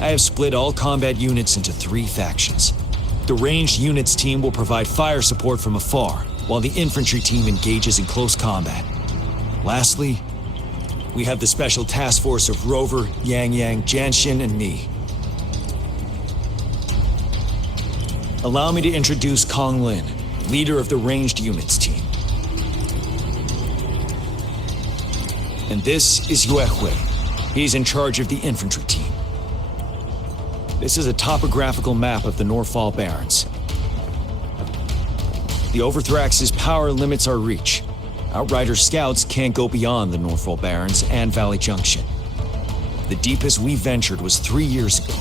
I have split all combat units into 3 factions. The ranged units team will provide fire support from afar, while the infantry team engages in close combat. Lastly, we have the special task force of Rover, Yang Yang, Janshin, and me. Allow me to introduce Kong Lin, leader of the ranged units team. And this is Yue Hui. He's in charge of the infantry team. This is a topographical map of the Norfall Barrens. The Overthrax's power limits our reach. Outrider scouts can't go beyond the Norfall Barrens and Valley Junction. The deepest we ventured was 3 years ago,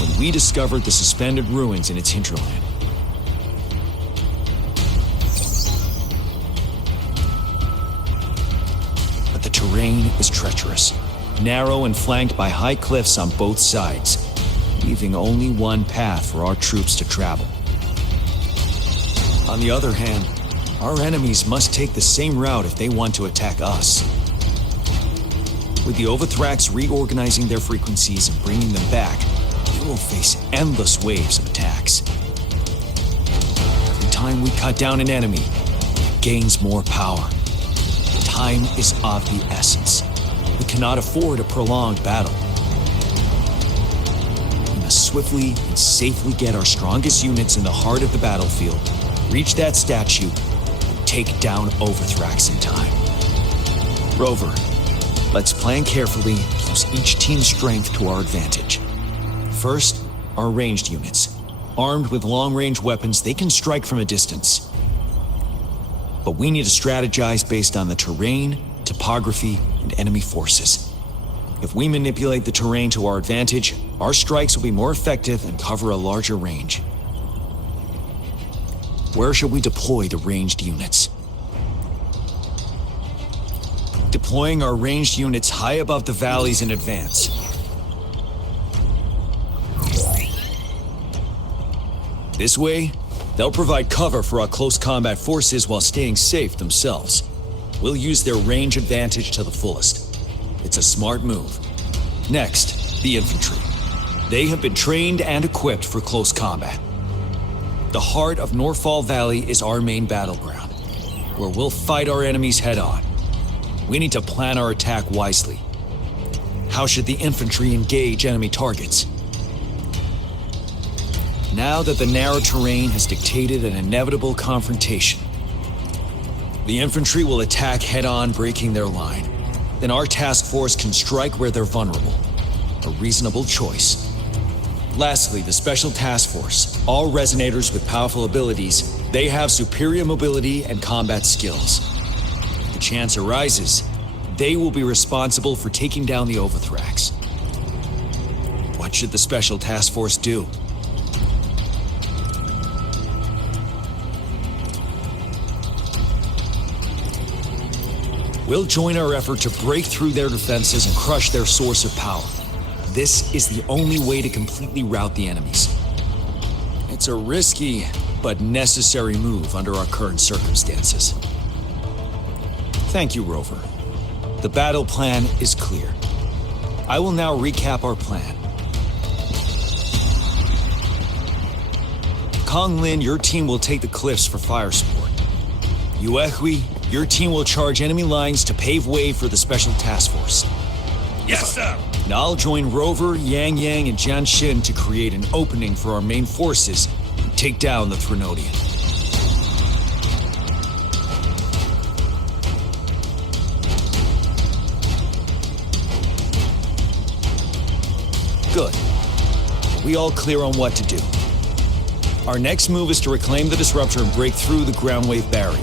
when we discovered the suspended ruins in its hinterland. But the terrain is treacherous, narrow and flanked by high cliffs on both sides, leaving only one path for our troops to travel. On the other hand, our enemies must take the same route if they want to attack us. With the Overthrax reorganizing their frequencies and bringing them back, we will face endless waves of attacks. Every time we cut down an enemy, it gains more power. Time is of the essence. We cannot afford a prolonged battle. We must swiftly and safely get our strongest units in the heart of the battlefield, reach that statue, and take down Overthrax in time. Rover, let's plan carefully and use each team's strength to our advantage. First, our ranged units. Armed with long-range weapons, they can strike from a distance. But we need to strategize based on the terrain, topography, and enemy forces. If we manipulate the terrain to our advantage, our strikes will be more effective and cover a larger range. Where should we deploy the ranged units? Deploying our ranged units high above the valleys in advance. This way, they'll provide cover for our close combat forces while staying safe themselves. We'll use their range advantage to the fullest. It's a smart move. Next, the infantry. They have been trained and equipped for close combat. The heart of Norfall Valley is our main battleground, where we'll fight our enemies head-on. We need to plan our attack wisely. How should the infantry engage enemy targets? Now that the narrow terrain has dictated an inevitable confrontation, the infantry will attack head-on, breaking their line. Then our task force can strike where they're vulnerable. A reasonable choice. Lastly, the Special Task Force. All resonators with powerful abilities, they have superior mobility and combat skills. If the chance arises, they will be responsible for taking down the Overthrax. What should the Special Task Force do? We'll join our effort to break through their defenses and crush their source of power. This is the only way to completely rout the enemies. It's a risky, but necessary move under our current circumstances. Thank you, Rover. The battle plan is clear. I will now recap our plan. Kong Lin, your team will take the cliffs for fire support. Yue Hui, your team will charge enemy lines to pave way for the Special Task Force. Yes, sir! And I'll join Rover, Yang Yang, and Janshin to create an opening for our main forces and take down the Threnodian. Good. We all clear on what to do. Our next move is to reclaim the disruptor and break through the ground wave barrier.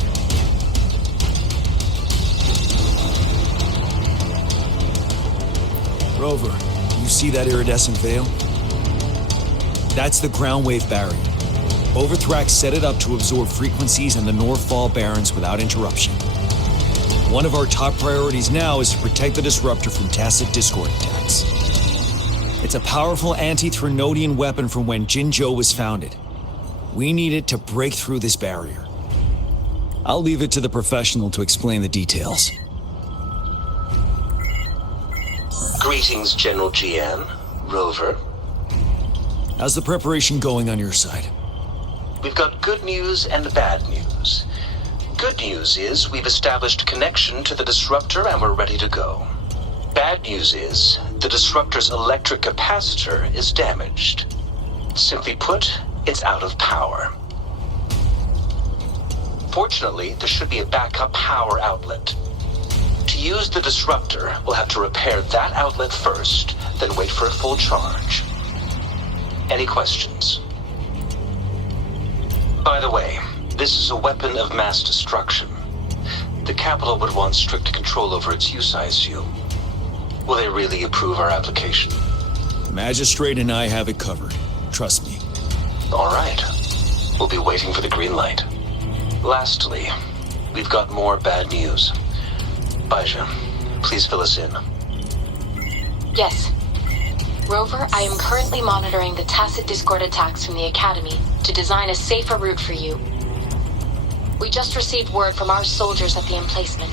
Rover, you see that iridescent veil? That's the ground wave barrier. Overthrax set it up to absorb frequencies in the Norfall Barrens without interruption. One of our top priorities now is to protect the disruptor from tacit discord attacks. It's a powerful anti-Threnodian weapon from when Jinzhou was founded. We need it to break through this barrier. I'll leave it to the professional to explain the details. Greetings, General GM, Rover. How's the preparation going on your side? We've got good news and bad news. Good news is we've established connection to the disruptor and we're ready to go. Bad news is the disruptor's electric capacitor is damaged. Simply put, it's out of power. Fortunately, there should be a backup power outlet. To use the disruptor, we'll have to repair that outlet first, then wait for a full charge. Any questions? By the way, this is a weapon of mass destruction. The capital would want strict control over its use, I assume. Will they really approve our application? The magistrate and I have it covered. Trust me. All right. We'll be waiting for the green light. Lastly, we've got more bad news. Baija, please fill us in. Yes. Rover, I am currently monitoring the tacit discord attacks from the Academy to design a safer route for you. We just received word from our soldiers at the emplacement.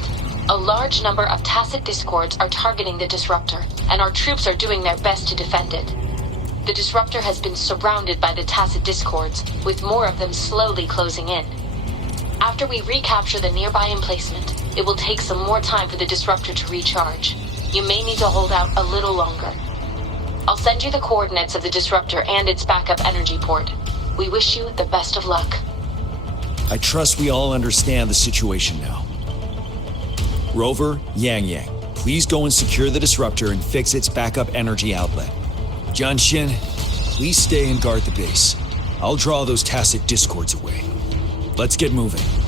A large number of tacit discords are targeting the disruptor, and our troops are doing their best to defend it. The disruptor has been surrounded by the tacit discords, with more of them slowly closing in. After we recapture the nearby emplacement, it will take some more time for the disruptor to recharge. You may need to hold out a little longer. I'll send you the coordinates of the disruptor and its backup energy port. We wish you the best of luck. I trust we all understand the situation now. Rover, Yang, please go and secure the disruptor and fix its backup energy outlet. Jianxin, please stay and guard the base. I'll draw those tacit discords away. Let's get moving.